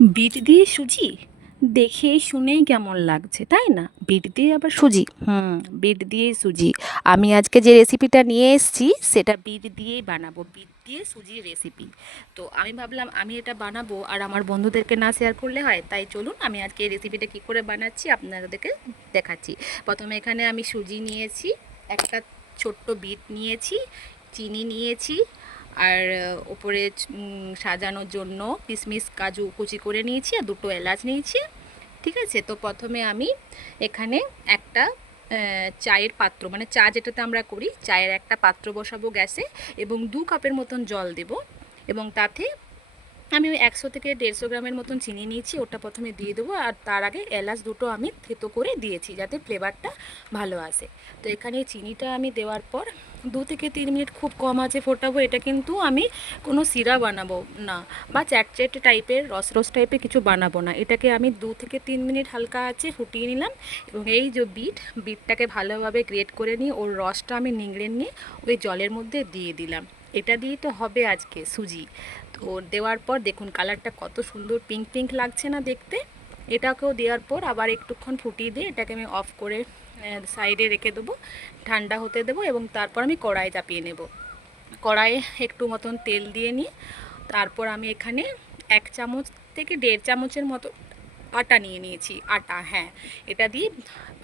Bit দিয়ে সুজি দেখে শুনেই কেমন লাগছে, তাই না? বিট দিয়ে আবার সুজি, বিট দিয়ে সুজি। আমি আজকে যে রেসিপিটা নিয়ে এসেছি সেটা বিট দিয়েই বানাবো, বিট দিয়ে সুজির রেসিপি। তো আমি ভাবলাম আমি এটা বানাবো আর আমার বন্ধুদেরকে না শেয়ার করলে হয়, তাই চলুন আমি আজকে এই রেসিপিটা কী করে বানাচ্ছি আপনাদেরকে দেখাচ্ছি। প্রথমে এখানে আমি সুজি নিয়েছি, একটা ছোট্ট বিট নিয়েছি, চিনি নিয়েছি, আর ওপরে সাজানোর জন্য কিশমিশ কাজু কুচি করে নিয়েছি, আর দুটো এলাচ নিয়েছি। ঠিক আছে, তো প্রথমে আমি এখানে একটা চায়ের পাত্র, মানে চা যেটাতে আমরা করি, চায়ের একটা পাত্র বসাবো গ্যাসে এবং 2 কাপের মতন জল দেব। এবং তাতে আমি ওই 100 থেকে 150 গ্রামের মতন চিনি নিয়েছি, ওটা প্রথমে দিয়ে দেবো। আর তার আগে এলাচ দুটো আমি থেতো করে দিয়েছি যাতে ফ্লেভারটা ভালো আসে। তো এখানে চিনিটা আমি দেওয়ার পর 2 থেকে 3 মিনিট খুব কম আঁচে ফোটাবো। এটা কিন্তু আমি কোনো সিরা বানাবো না বা চ্যাটচ্যাটে টাইপের রস রস টাইপের কিছু বানাবো না। এটাকে আমি 2 থেকে 3 মিনিট হালকা আঁচে ফুটিয়ে নিলাম। এবং এই যে বিটটাকে ভালোভাবে গ্রেট করে নিয়ে ওর রসটা আমি নিংড়ে নিয়ে ওই জলের মধ্যে দিয়ে দিলাম। এটা দিয়েই তো হবে আজকে সুজি। তো দেওয়ার পর দেখুন কালারটা কত সুন্দর পিঙ্ক পিঙ্ক লাগছে না দেখতে। এটাকেও দেওয়ার পর আবার একটুক্ষণ ফুটিয়ে দিয়ে এটাকে আমি অফ করে সাইডে রেখে দেবো, ঠান্ডা হতে দেবো। এবং তারপর আমি কড়াই চাপিয়ে নেব। কড়াইয়ে একটু মতন তেল দিয়ে নিয়ে তারপর আমি এখানে 1 চামচ থেকে 1.5 চামচের মতো আটা নিয়ে নিয়েছি। আটা, হ্যাঁ, এটা দিয়ে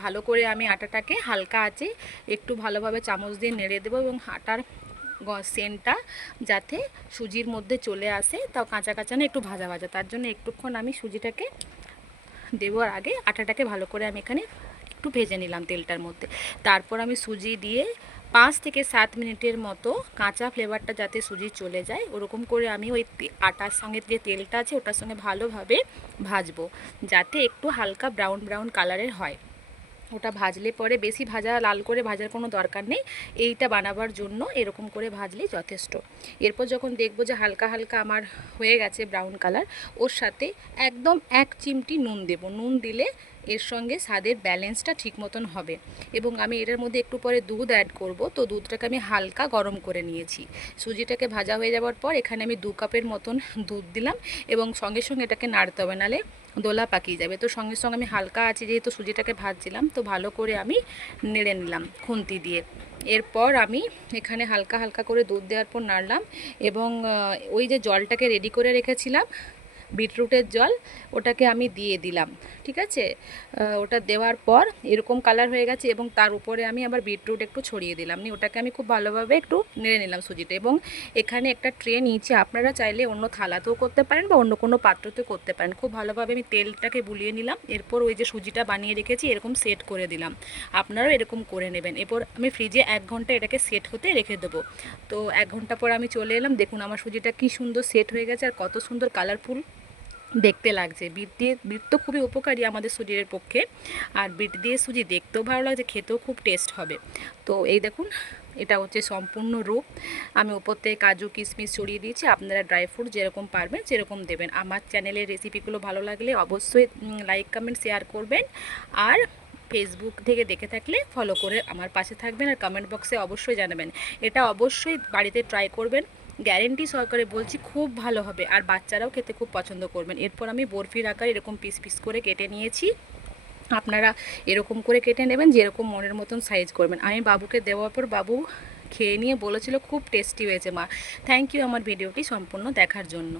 ভালো করে আমি আটাটাকে হালকা আঁচে একটু ভালোভাবে চামচ দিয়ে নেড়ে দেবো। এবং আটার সেন্টটা যাতে সুজির মধ্যে চলে আসে, তাও কাঁচা কাঁচা না, একটু ভাজা ভাজা, তার জন্য একটুক্ষণ আমি সুজিটাকে দেওয়ার আগে আটাটাকে ভালো করে আমি এখানে একটু ভেজে নিলাম তেলটার মধ্যে। তারপর আমি সুজি দিয়ে 5 থেকে 7 মিনিটের মতো কাঁচা ফ্লেভারটা যাতে সুজি চলে যায় ওরকম করে আমি ওই আটার সঙ্গে যে তেলটা আছে ওটার সঙ্গে ভালোভাবে ভাজবো, যাতে একটু হালকা ব্রাউন ব্রাউন কালারের হয়। ওটা ভাজলে পরে বেশি লাল করে ভাজার কোনো দরকার নেই, এইটা বানাবার জন্য এরকম করে ভাজলেই যথেষ্ট। এরপর যখন দেখবো যে হালকা হালকা আমার হয়ে গেছে ব্রাউন কালার, ওর সাথে একদম 1 চিমটি নুন দেব। নুন দিলে এর সঙ্গে স্বাদের ব্যালেন্সটা ঠিক মতন হবে। এবং আমি এটার মধ্যে একটু পরে দুধ অ্যাড করব। তো দুধটাকে আমি হালকা গরম করে নিয়েছি। সুজিটাকে ভাজা হয়ে যাওয়ার পর এখানে আমি 2 কাপের মতন দুধ দিলাম এবং সঙ্গে সঙ্গে এটাকে নাড়তে হবে, নাহলে দোলা পাকিয়ে যাবে। তো সঙ্গে সঙ্গে আমি হালকা আছে যেহেতু সুজিটাকে ভাজছিলাম, তো ভালো করে আমি নেড়ে নিলাম খুন্তি দিয়ে। এরপর আমি এখানে হালকা হালকা করে দুধ দেওয়ার পর নাড়লাম এবং ওই যে জলটাকে রেডি করে রেখেছিলাম, বিটরুটের জল, ওটাকে আমি দিয়ে দিলাম। ঠিক আছে, ওটা দেওয়ার পর এরকম কালার হয়ে গেছে এবং তার উপরে আমি আবার বিটরুট একটু ছড়িয়ে দিলাম। ওটাকে আমি খুব ভালোভাবে একটু নেড়ে নিলাম সুজিটা। এবং এখানে একটা ট্রে নিয়েছি, আপনারা চাইলে অন্য থালাতেও করতে পারেন বা অন্য কোনো পাত্রতেও করতে পারেন। খুব ভালোভাবে আমি তেলটাকে বুলিয়ে নিলাম। এরপর ওই যে সুজিটা বানিয়ে রেখেছি এরকম সেট করে দিলাম। আপনারাও এরকম করে নেবেন। এরপর আমি ফ্রিজে 1 ঘন্টা এটাকে সেট হতে রেখে দেবো। তো 1 ঘন্টা পর আমি চলে এলাম, দেখুন আমার সুজিটা কি সুন্দর সেট হয়ে গেছে আর কত সুন্দর কালারফুল দেখতে লাগছে। বিট তো খুবই উপকারী আমাদের শরীরের পক্ষে, আর বিট দিয়ে সুজি দেখতেও ভালো লাগছে, খেতেও খুব টেস্ট হবে। তো এই দেখুন, এটা হচ্ছে সম্পূর্ণ রূপ। আমি উপর থেকে কাজু কিশমিশ ছড়িয়ে দিয়েছি, আপনারা ড্রাই ফ্রুট যেরকম পারবেন সেরকম দেবেন। আমার চ্যানেলের রেসিপিগুলো ভালো লাগলে অবশ্যই লাইক কমেন্ট শেয়ার করবেন। আর ফেসবুক থেকে দেখে থাকলে ফলো করে আমার পাশে থাকবেন আর কমেন্ট বক্সে অবশ্যই জানাবেন। এটা অবশ্যই বাড়িতে ট্রাই করবেন, গ্যারেন্টি সহকারে বলছি খুব ভালো হবে আর বাচ্চারাও খেতে খুব পছন্দ করবেন। এরপর আমি বরফির আকার এরকম পিস পিস করে কেটে নিয়েছি। আপনারা এরকম করে কেটে নেবেন, যেরকম মনের মতন সাইজ করবেন। আমি বাবুকে দেওয়ার পর বাবু খেয়ে নিয়ে বলেছিল খুব টেস্টি হয়েছে মা। থ্যাংক ইউ আমার ভিডিওটি সম্পূর্ণ দেখার জন্য।